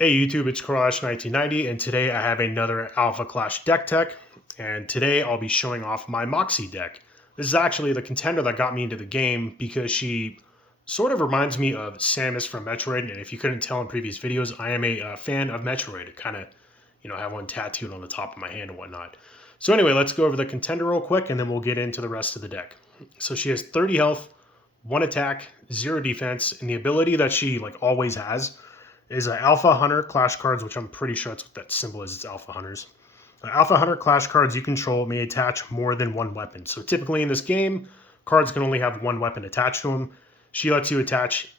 Hey YouTube, it's Crash1990, and today I have another Alpha Clash deck tech, and today I'll be showing off my Moxie deck. This is actually the contender that got me into the game because she sort of reminds me of Samus from Metroid, and if you couldn't tell in previous videos, I am a fan of Metroid. Kind of, have one tattooed on the top of my hand and whatnot. So anyway, let's go over the contender real quick, and then we'll get into the rest of the deck. So she has 30 health, 1 attack, 0 defense, and the ability that she always has is Alpha Hunter Clash cards, which I'm pretty sure that's what that symbol is. It's Alpha Hunters. Alpha Hunter Clash cards you control may attach more than one weapon. So typically in this game, cards can only have one weapon attached to them. She lets you attach,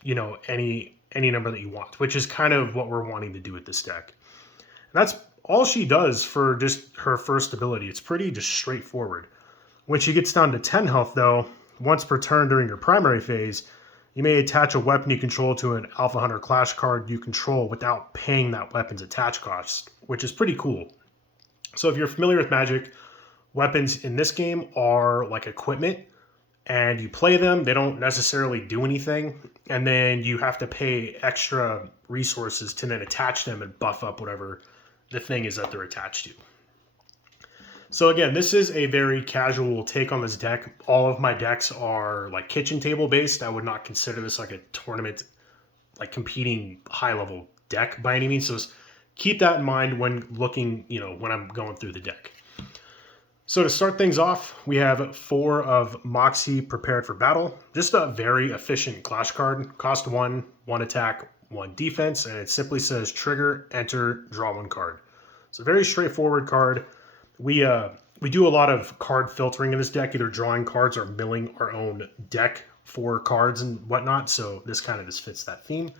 any number that you want, which is kind of what we're wanting to do with this deck. And that's all she does for just her first ability. It's pretty just straightforward. When she gets down to 10 health, though, once per turn during your primary phase, you may attach a weapon you control to an Alpha Hunter Clash card you control without paying that weapon's attach cost, which is pretty cool. So if you're familiar with Magic, weapons in this game are like equipment, and you play them, they don't necessarily do anything, and then you have to pay extra resources to then attach them and buff up whatever the thing is that they're attached to. So again, this is a very casual take on this deck. All of my decks are like kitchen table based. I would not consider this like a tournament, like competing high level deck by any means. So keep that in mind when looking, when I'm going through the deck. So to start things off, we have 4 of Moxie Prepared for Battle. Just a very efficient Clash card. Cost 1, 1 attack, 1 defense, and it simply says trigger, enter, draw 1 card. It's a very straightforward card. We do a lot of card filtering in this deck, either drawing cards or milling our own deck for cards and whatnot. So this kind of just fits that theme.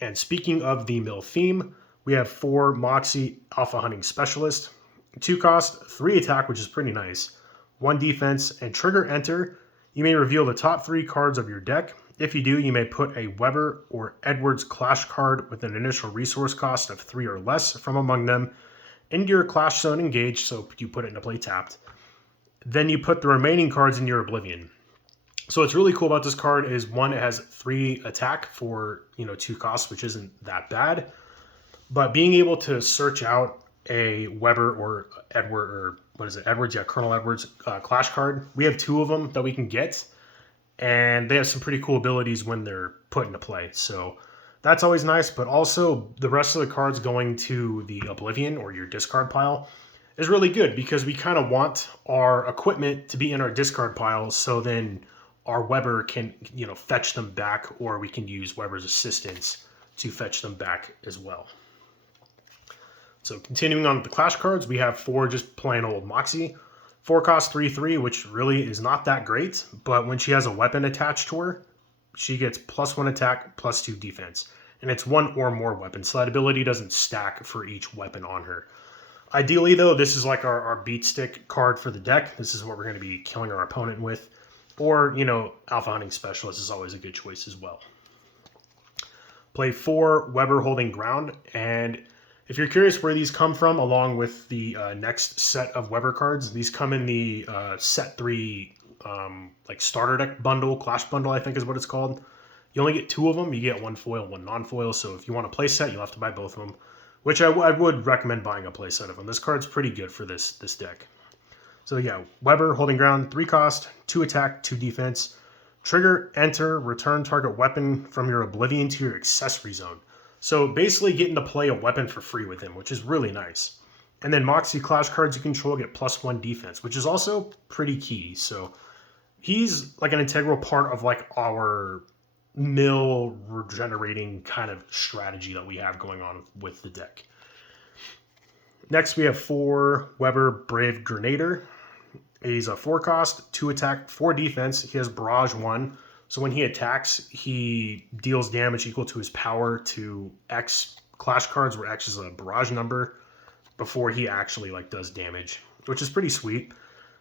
And speaking of the mill theme, we have 4 Moxie Alpha Hunting Specialist. 2 cost, 3 attack, which is pretty nice, 1 defense, and trigger enter. You may reveal the top 3 cards of your deck. If you do, you may put a Weber or Edwards Clash card with an initial resource cost of 3 or less from among them into your Clash Zone engaged, so you put it into play tapped. Then you put the remaining cards in your Oblivion. So what's really cool about this card is, 1, it has 3 attack for 2 costs, which isn't that bad. But being able to search out a Weber or Edward, or what is it, Edwards, yeah, Colonel Edwards Clash card. We have 2 of them that we can get, and they have some pretty cool abilities when they're put into play. So that's always nice, but also the rest of the cards going to the Oblivion or your discard pile is really good because we kind of want our equipment to be in our discard pile, so then our Weber can, fetch them back, or we can use Weber's assistance to fetch them back as well. So continuing on with the Clash cards, we have 4 just plain old Moxie. 4 cost 3/3, which really is not that great, but when she has a weapon attached to her, she gets +1 attack, +2 defense. And it's 1 or more weapons, so that ability doesn't stack for each weapon on her. Ideally, though, this is like our beat stick card for the deck. This is what we're going to be killing our opponent with. Or, Alpha Hunting Specialist is always a good choice as well. Play 4 Weber Holding Ground, and if you're curious where these come from, along with the next set of Weber cards, these come in the set 3 starter deck bundle, Clash bundle, I think is what it's called. You only get 2 of them. You get 1 foil, 1 non-foil. So if you want a play set, you'll have to buy both of them, which I would recommend buying a play set of them. This card's pretty good for this deck. So yeah, Weber Holding Ground, 3 cost, 2 attack, 2 defense. Trigger, enter, return target weapon from your Oblivion to your accessory zone. So basically getting to play a weapon for free with him, which is really nice. And then Moxie Clash cards you control get +1 defense, which is also pretty key. So he's like an integral part of like our mill regenerating kind of strategy that we have going on with the deck. Next, we have 4 Weber Brave Grenader. He's a 4 cost, 2 attack, 4 defense. He has Barrage 1. So when he attacks, he deals damage equal to his power to X Clash cards, where X is a barrage number, before he actually does damage, which is pretty sweet.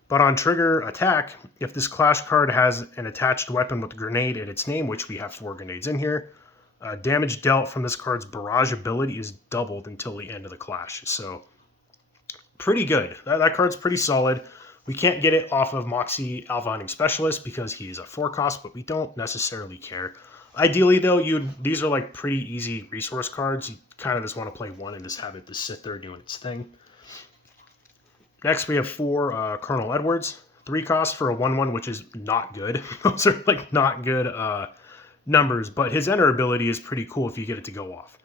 But on trigger attack, if this Clash card has an attached weapon with a grenade in its name, which we have 4 grenades in here, damage dealt from this card's barrage ability is doubled until the end of the Clash. So pretty good. That card's pretty solid. We can't get it off of Moxie Alpha Hunting Specialist because he's a 4 cost, but we don't necessarily care. Ideally, though, these are like pretty easy resource cards. You kind of just want to play one and just have it just sit there doing its thing. Next, we have 4 Colonel Edwards. 3 cost for a 1/1, which is not good. Those are like not good numbers, but his enter ability is pretty cool if you get it to go off.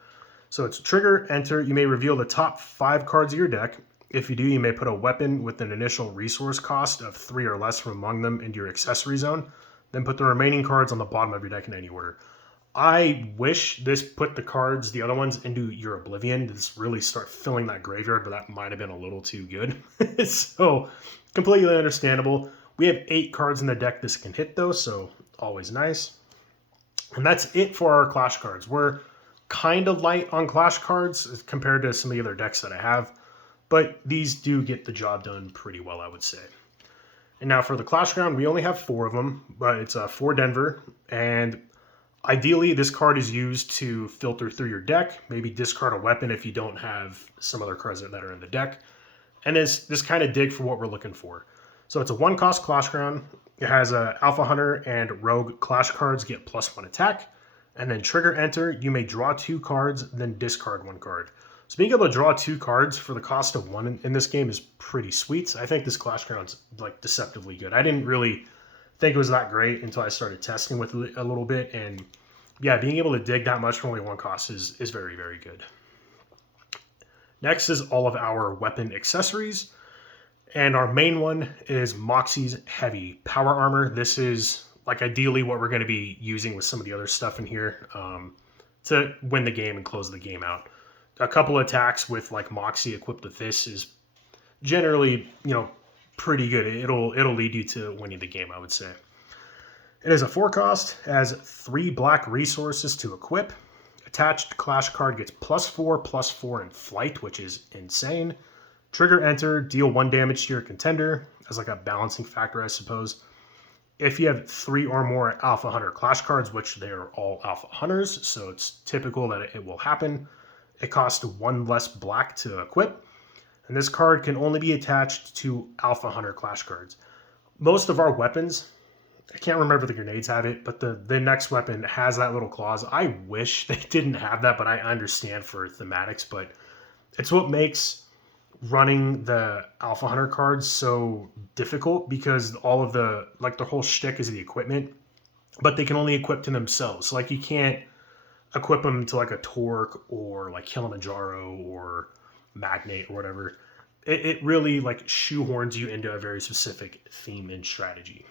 So it's trigger, enter. You may reveal the top 5 cards of your deck. If you do, you may put a weapon with an initial resource cost of 3 or less from among them into your accessory zone. Then put the remaining cards on the bottom of your deck in any order. I wish this put the cards, the other ones, into your Oblivion to just really start filling that graveyard, but that might have been a little too good. So, completely understandable. We have 8 cards in the deck this can hit, though, so always nice. And that's it for our Clash cards. We're kind of light on Clash cards compared to some of the other decks that I have, but these do get the job done pretty well, I would say. And now for the Clash Ground, we only have 4 of them, but it's 4 Denver, and ideally, this card is used to filter through your deck, maybe discard a weapon if you don't have some other cards that are in the deck, and is this kind of dig for what we're looking for. So it's a 1-cost Clash Ground. It has a Alpha Hunter and Rogue Clash cards get +1 attack, and then trigger enter. You may draw 2 cards, then discard 1 card. So being able to draw 2 cards for the cost of 1 in this game is pretty sweet. I think this Clash Ground's like deceptively good. I didn't really think it was that great until I started testing with it a little bit, and yeah, being able to dig that much for only 1 cost is very, very good. Next is all of our weapon accessories, and our main one is Moxie's Heavy Power Armor. This is like ideally what we're going to be using with some of the other stuff in here to win the game and close the game out. A couple attacks with like Moxie equipped with this is generally, pretty good. It'll lead you to winning the game, I would say. It is a 4-cost, has 3 black resources to equip. Attached Clash card gets +4/+4 in flight, which is insane. Trigger enter, deal 1 damage to your contender as like a balancing factor, I suppose. If you have 3 or more Alpha Hunter Clash cards, which they are all Alpha Hunters, so it's typical that it will happen, it costs 1 less black to equip. And this card can only be attached to Alpha Hunter Clash cards. Most of our weapons, I can't remember if the grenades have it, but the next weapon has that little clause. I wish they didn't have that, but I understand for thematics. But it's what makes running the Alpha Hunter cards so difficult, because all of the whole shtick is the equipment, but they can only equip to themselves. So like you can't equip them to like a Torque or like Kilimanjaro or Magnate or whatever. It really like shoehorns you into a very specific theme and strategy.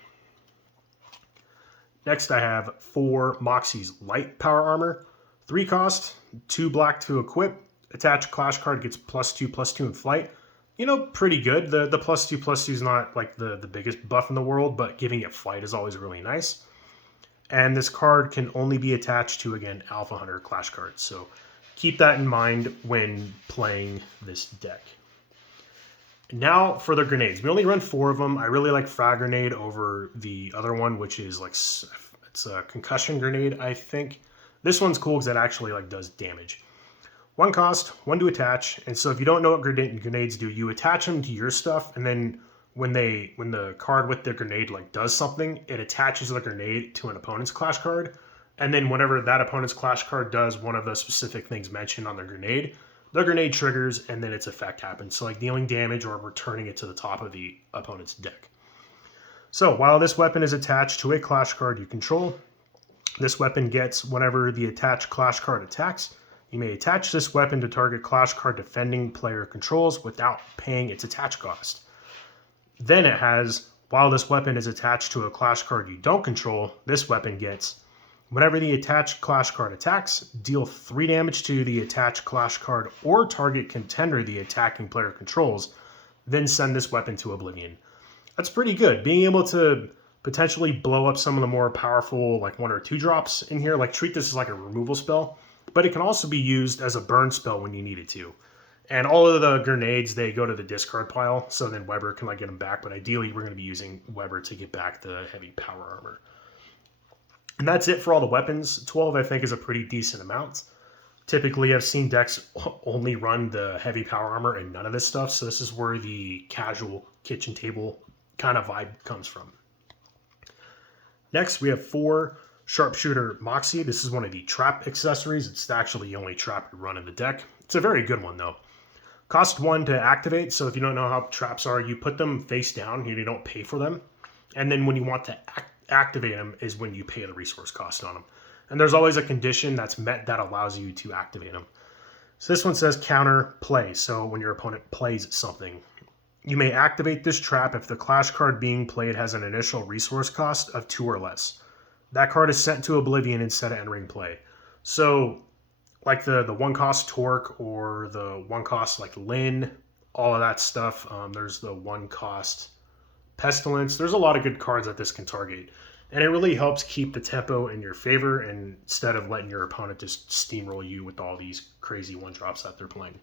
Next, I have 4 Moxie's Light Power Armor. 3 cost, 2 black to equip. Attached Clash card gets +2/+2 in flight. Pretty good. The +2/+2 is not like the biggest buff in the world, but giving it flight is always really nice. And this card can only be attached to, again, Alpha Hunter Clash cards. So keep that in mind when playing this deck. Now for the grenades. We only run 4 of them. I really like Frag Grenade over the other one, which is like, it's a Concussion Grenade, I think. This one's cool because it actually like does damage. 1 cost, 1 to attach. And so if you don't know what grenades do, you attach them to your stuff, and then when the card with the grenade like does something, it attaches the grenade to an opponent's Clash card. And then whenever that opponent's Clash card does one of the specific things mentioned on the grenade triggers, and then its effect happens. So like dealing damage or returning it to the top of the opponent's deck. So while this weapon is attached to a Clash card you control, this weapon gets, whenever the attached Clash card attacks, you may attach this weapon to target Clash card defending player controls without paying its attach cost. Then it has, while this weapon is attached to a Clash card you don't control, this weapon gets, whenever the attached Clash card attacks, deal 3 damage to the attached Clash card or target contender the attacking player controls, then send this weapon to Oblivion. That's pretty good. Being able to potentially blow up some of the more powerful like 1 or 2 drops in here, like treat this as like a removal spell, but it can also be used as a burn spell when you need it to. And all of the grenades, they go to the discard pile, so then Weber can like get them back, but ideally we're going to be using Weber to get back the Heavy Power Armor. And that's it for all the weapons. 12 I think is a pretty decent amount. Typically I've seen decks only run the Heavy Power Armor and none of this stuff, so this is where the casual kitchen table kind of vibe comes from. Next we have 4 Sharpshooter Moxie. This is one of the trap accessories. It's actually the only trap you run in the deck. It's a very good one though. Cost 1 to activate, so if you don't know how traps are, you put them face down, you don't pay for them. And then when you want to activate them is when you pay the resource cost on them. And there's always a condition that's met that allows you to activate them. So this one says counter play, so when your opponent plays something. You may activate this trap if the clash card being played has an initial resource cost of 2 or less. That card is sent to oblivion instead of entering play. So, like the 1 cost Torque or the 1 cost like Lin, all of that stuff. There's the 1 cost Pestilence. There's a lot of good cards that this can target. And it really helps keep the tempo in your favor instead of letting your opponent just steamroll you with all these crazy 1-drops that they're playing.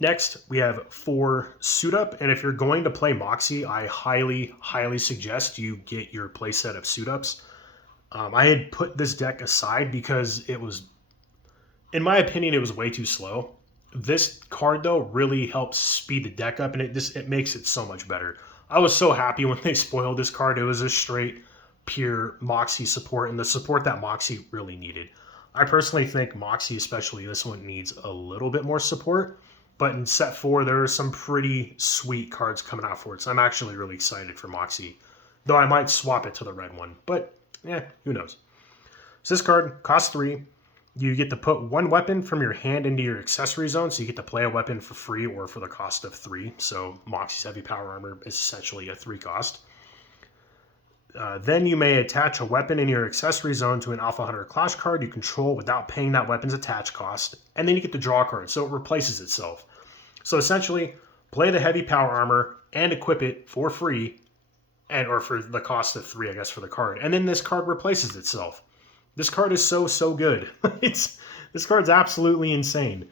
Next, we have 4 Suit Up, and if you're going to play Moxie, I highly suggest you get your playset of Suit Ups. I had put this deck aside because it was, in my opinion, it was way too slow. This card, though, really helps speed the deck up, and it makes it so much better. I was so happy when they spoiled this card. It was a straight, pure Moxie support, and the support that Moxie really needed. I personally think Moxie, especially this one, needs a little bit more support. But in set 4, there are some pretty sweet cards coming out for it. So I'm actually really excited for Moxie. Though I might swap it to the red one. But, who knows. So this card costs 3. You get to put 1 weapon from your hand into your accessory zone. So you get to play a weapon for free or for the cost of 3. So Moxie's Heavy Power Armor is essentially a 3 cost. Then you may attach a weapon in your accessory zone to an Alpha Hunter Clash card you control without paying that weapon's attach cost, and then you get to draw a card, so it replaces itself. So essentially, play the Heavy Power Armor and equip it for free, or for the cost of 3, I guess, for the card. And then this card replaces itself. This card is so good. This card's absolutely insane.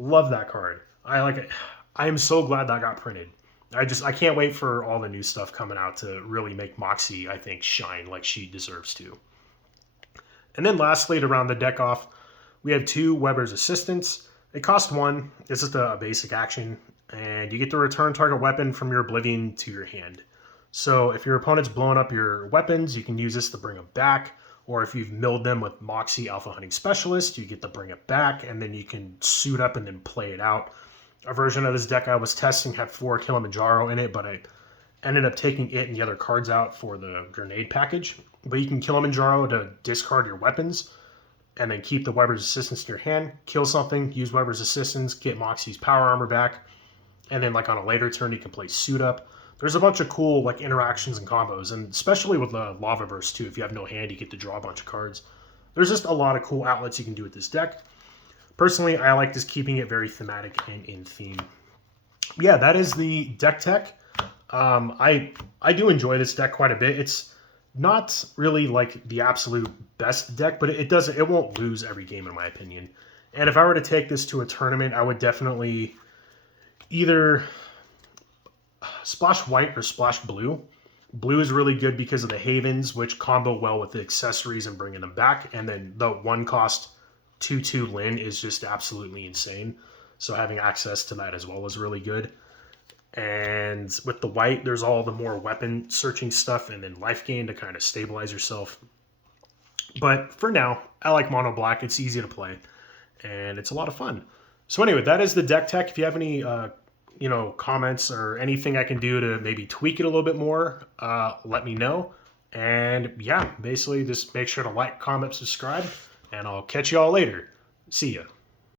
Love that card. I like it. I am so glad that got printed. I can't wait for all the new stuff coming out to really make Moxie, I think, shine like she deserves to. And then lastly, to round the deck off, we have 2 Weber's Assistants. It costs 1. This is a basic action, and you get to return target weapon from your Oblivion to your hand. So if your opponent's blowing up your weapons, you can use this to bring them back. Or if you've milled them with Moxie Alpha Hunting Specialist, you get to bring it back, and then you can suit up and then play it out. A version of this deck I was testing had 4 Kilimanjaro in it, but I ended up taking it and the other cards out for the grenade package. But you can Kilimanjaro to discard your weapons and then keep the Weber's Assistance in your hand, kill something, use Weber's Assistance, get Moxie's Power Armor back, and then like on a later turn you can play Suit Up. There's a bunch of cool like interactions and combos, and especially with the Lava Burst too. If you have no hand, you get to draw a bunch of cards. There's just a lot of cool outlets you can do with this deck. Personally, I like just keeping it very thematic and in theme. Yeah, that is the deck tech. I do enjoy this deck quite a bit. It's not really like the absolute best deck, but it won't lose every game in my opinion. And if I were to take this to a tournament, I would definitely either splash white or splash blue. Blue is really good because of the Havens, which combo well with the accessories and bringing them back. And then the 1 cost 2/2 Lin is just absolutely insane. So having access to that as well is really good. And with the white, there's all the more weapon searching stuff and then life gain to kind of stabilize yourself. But for now, I like mono black. It's easy to play and it's a lot of fun. So anyway, that is the deck tech. If you have any comments or anything I can do to maybe tweak it a little bit more, let me know. And yeah, basically just make sure to like, comment, subscribe, and I'll catch you all later. See ya.